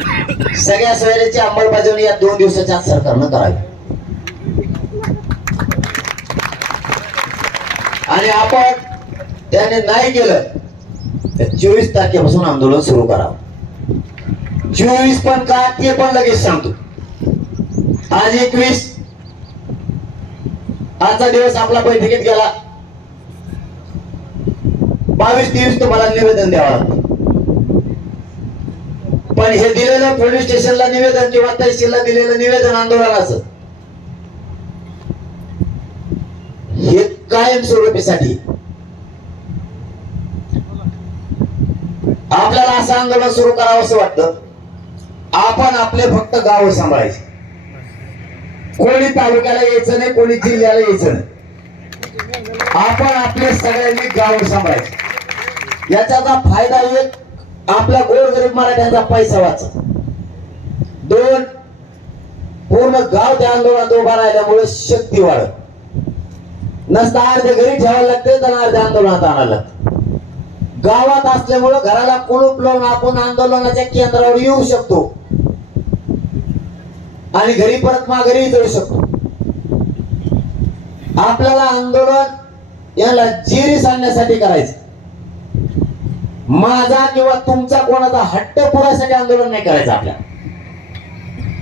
सगळ्या सोयऱ्याची अंमलबजावणी या दोन दिवसाच्या आत सरकारनं करावी. आणि आपण त्याने नाही केलं तर चोवीस तारखेपासून आंदोलन सुरू करावं. चोवीस पण का ते पण लगेच सांगतो. आज एकवीस. आजचा दिवस आपला बैठकीत गेला. बावीस तेवीस तुम्हाला निवेदन द्यावं लागतं. पण हे दिलेलं पोलीस स्टेशनला निवेदन किंवा तहसीलला दिलेलं निवेदन आंदोलनाचं. हे कायम स्वरूपीसाठी आपल्याला असं आंदोलन सुरू करावं असं वाटतं. आपण आपले फक्त गाव सांभाळायचे. कोणी तालुक्याला यायचं नाही कोणी जिल्ह्याला यायचं नाही. आपण आपले सगळ्यांनी गाव सांभाळायचे. याचा फायदा एक आपला गोरगरीब मराठ्यांचा पैसा वाचा. दोन पूर्ण गाव त्या आंदोलनात उभा राहिल्यामुळे शक्ती वाढत नसता अर्धे घरी ठेवायला लागते तर अर्धे आंदोलनात आणायला लागते. गावात असल्यामुळं घराला कुलूप लावून आपण आंदोलनाच्या केंद्रावर येऊ शकतो. आणि घरी परत माघारी जाऊ शकतो. आपल्याला आंदोलन याला जिरी सांगण्यासाठी करायचं. माझा किंवा तुमचा कोणाचा हट्ट पुरासाठी आंदोलन नाही करायचं आपल्याला.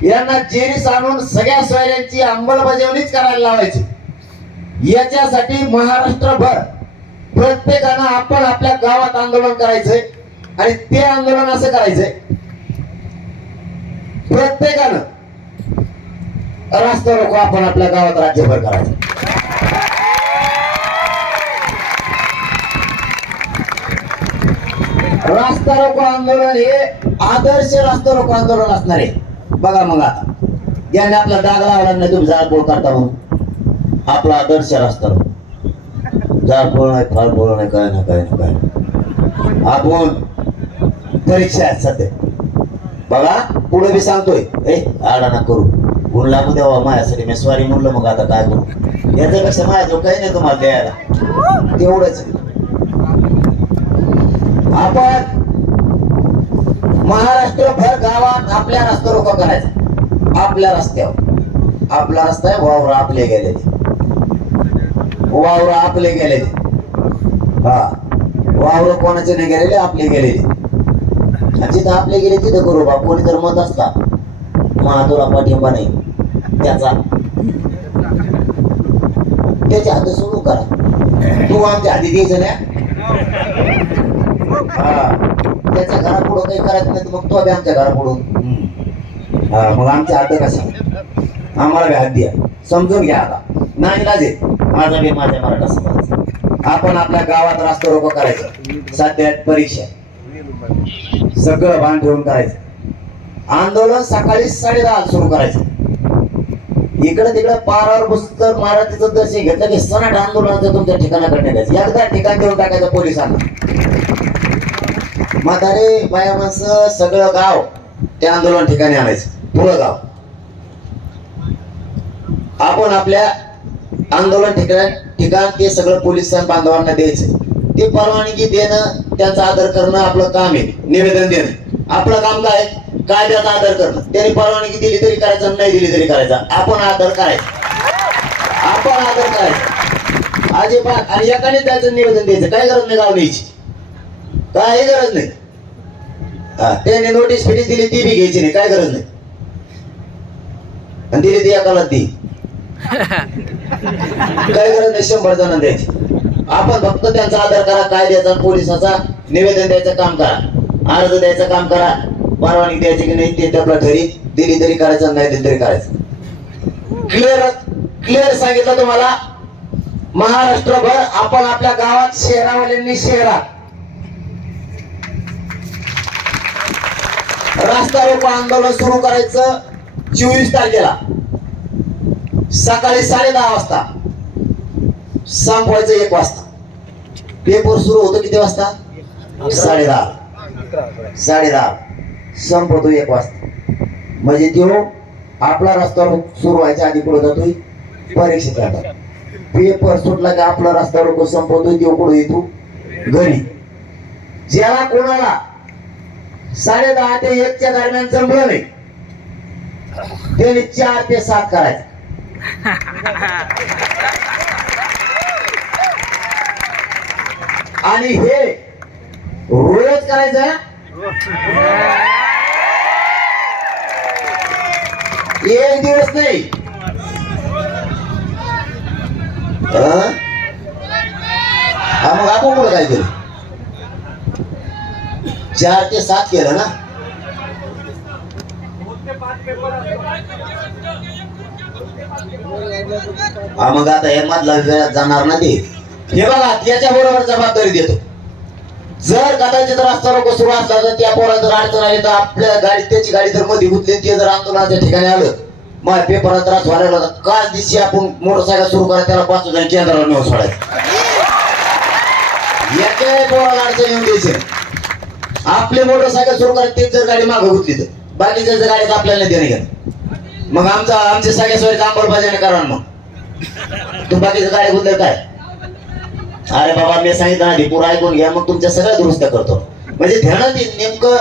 यांना जेरीस आणून सगळ्या सोयऱ्यांची अंमलबजावणीच करायला लावायची. याच्यासाठी महाराष्ट्रभर प्रत्येकानं आपण आपल्या गावात आंदोलन करायचंय आणि ते आंदोलन असं करायचंय. प्रत्येकानं रास्ता रोको आपण आपल्या गावात राज्यभर करायचं. रास्ता रोको आंदोलन हे आदर्श रास्ता रोको आंदोलन असणार आहे. बघा मग आता. ज्याने आपला डाग लावला नाही तुम्ही जाळपोळ करता मग आपला आदर्श रास्ता रोको जाळपोळ नाही फाळपोळ नाही काय ना काय ना काय नाही. आपण परीक्षा आहेत सध्या. बघा पुढे मी सांगतोय. ए आडा ना करू. गुण लागू द्यावा हो, माझ्यासाठी मी स्वारी म्हणलं मग आता काय करू याच्यापेक्षा माझ्याजवळ काही नाही तुम्हाला द्यायला. तेवढंच आपण महाराष्ट्रभर गावात आपल्या रस्ता रोको करायचा. आपल्या रस्त्यावर. आपला रस्ता आहे वावर आपले गेलेले. वावर आपले गेलेले. हा. वावर कोणाचे नाही गेलेले आपले गेलेले. जिथं आपले गेले तिथं करू बा. कोणी जर मत असला महादुरा पाठिंबा नाही. त्याचा. त्याच्या हात सुरू करा. तू आमच्या आधी द्यायचं नाही. हा. त्याच्या घरापुढं काही करायचं नाही तर मग तो बी आमच्या घरापुढून हा मग आमच्या हात कसा आम्हाला बी हात द्या. समजून घ्या आता. नाही लाजे माझा बी माझ्या मराठा समाज आपण आपल्या गावात रास्ता रोको करायचं. सध्या परीक्षा. सगळं भान ठेवून करायचं. आंदोलन सकाळी साडे दहा सुरू करायचं. इकडे तिकडे पारावर पुस्तक महाराजांचं दर्शन घेतलं की सनाट आंदोलनाचं तुमच्या ठिकाणाकडे निघायचं एकदा ठिकाण देऊन टाकायचं पोलिसांना. म्हातारे बाया माणसं सगळं गाव त्या आंदोलन ठिकाणी आणायचं. पुढं गाव आपण आपल्या आंदोलन ठिकाण ठिकाण ते सगळं पोलिसां बांधवांना द्यायचं. ते परवानगी देणं त्यांचा आदर करणं आपलं काम आहे. निवेदन देणं. आपलं काम काय? आहे? कायद्याचा आदर करणं. त्याने परवानगी दिली तरी करायचं नाही दिली तरी करायचा. आपण आदर करायचा. आपण आदर करायचा. अजिबात आणि एकाने त्याचं निवेदन द्यायचं. काय गरज नाही गाव न्यायची काही गरज नाही. हा, त्याने नोटीस फिटीस दिली ती बी घ्यायची नाही काय गरज नाही. आणि दिली ती एकाला ती. काय गरज नाही शंभर जण द्यायची. आपण फक्त त्यांचा आदर करा काय द्यायचा पोलिसाचा निवेदन द्यायचं काम करा. अर्ज द्यायचं काम करा. परवानगी द्यायची की नाही ते आपल्या घरी. दिली तरी करायचं नाही दिली तरी करायचं. क्लिअर क्लिअर सांगितलं तुम्हाला? महाराष्ट्रभर आपण आपल्या गावात शहरावाल्यांनी शहरात रास्ता रोको आंदोलन सुरू करायचं चोवीस तारखेला. सकाळी साडे दहा वाजता. संपवायचं एक वाजता. पेपर सुरू होतो किती वाजता? साडे दहा. साडे दहा. संपवतो एक वाजता. म्हणजे तो आपला रस्ता सुरू व्हायच्या आधी पुढे जातोय? परीक्षेत जातात पेपर सुटला की आपला रस्ता रोको संपवतोय तो पुढे येतो? घरी. ज्याला कोणाला साडे दहा ते एकच्या दरम्यान जमलं नाही. त्याने चार ते सात करायचं. आणि हे रोज करायचं एक दिवस नाही. मग आपण कुठं काय केलं? चार ते सात केलं ना? हा मग आता हे मधला वेळात जाणार ना ते. हे बघा त्याच्या बरोबर जबाबदारी देतो. जर कदाचित रस्ता रोको सुरू असला तर त्या पोराला जर अडचण आली तर आपल्या गाडी त्याची गाडी जर मध्ये गुंतली ते जर आंदोलनाच्या ठिकाणी आलं मग पेपरात त्रास व्हायला तर काच दिवशी आपण मोटरसायकल सुरू करा त्याला पाच हजार केंद्राला नेऊन सोडायचं. एका पोराला अडचण येऊन द्यायची. आपली मोटरसायकल सुरू करा तेच जर गाडी मागं गुंतली तर. बाकीच्या जर गाडीत आपल्याला देणे घ्या मग आमचा आमच्या सगळ्या सोयीचं अंमलबजावणी करा मग. तू बाकीचं गाडी गुंतलं काय? अरे बाबा मी सांगितलं आधी पुरा ऐकून घ्या मग तुमच्या सगळ्या दुरुस्त करतो. म्हणजे ध्यानात नेमकं